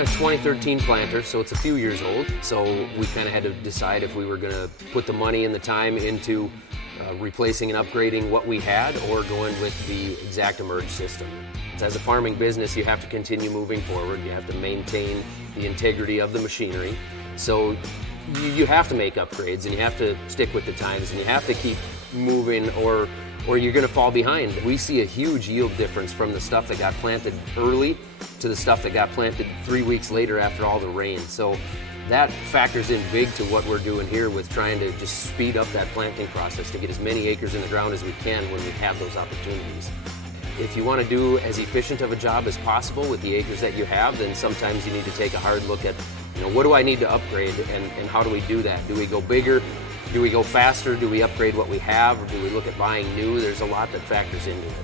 a 2013 planter, so it's a few years old. So we kind of had to decide if we were going to put the money and the time into replacing and upgrading what we had or going with the ExactEmerge system. As a farming business, you have to continue moving forward. You have to maintain the integrity of the machinery. So you have to make upgrades and you have to stick with the times and you have to keep moving or you're going to fall behind. We see a huge yield difference from the stuff that got planted early to the stuff that got planted 3 weeks later after all the rain. So that factors in big to what we're doing here with trying to just speed up that planting process to get as many acres in the ground as we can when we have those opportunities. If you want to do as efficient of a job as possible with the acres that you have, then sometimes you need to take a hard look at, what do I need to upgrade and how do we do that? Do we go bigger? Do we go faster? Do we upgrade what we have? Or do we look at buying new? There's a lot that factors into it.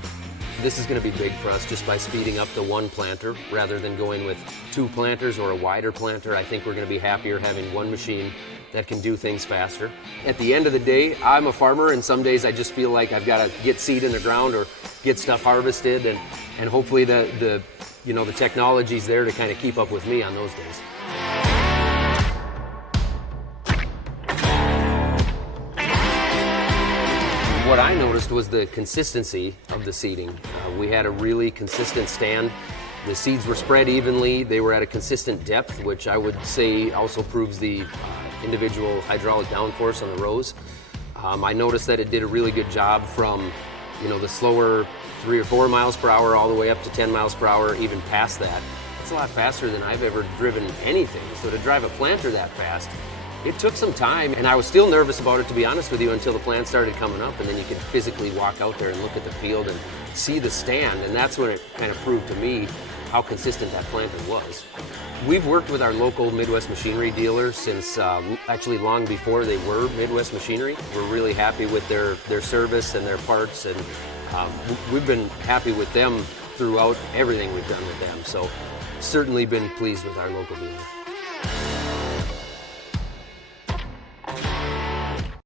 This is going to be big for us just by speeding up to one planter rather than going with two planters or a wider planter. I think we're going to be happier having one machine that can do things faster. At the end of the day, I'm a farmer and some days I just feel like I've got to get seed in the ground or get stuff harvested and hopefully the technology's there to kind of keep up with me on those days. What I noticed was the consistency of the seeding. We had a really consistent stand. The seeds were spread evenly. They were at a consistent depth, which I would say also proves the individual hydraulic downforce on the rows. I noticed that it did a really good job from the slower 3 or 4 miles per hour all the way up to 10 miles per hour, even past that. It's a lot faster than I've ever driven anything. So to drive a planter that fast, it took some time, and I was still nervous about it, to be honest with you, until the plant started coming up, and then you could physically walk out there and look at the field and see the stand, and that's when it kind of proved to me how consistent that planter was. We've worked with our local Midwest Machinery dealer since actually long before they were Midwest Machinery. We're really happy with their service and their parts, and we've been happy with them throughout everything we've done with them, so certainly been pleased with our local dealer.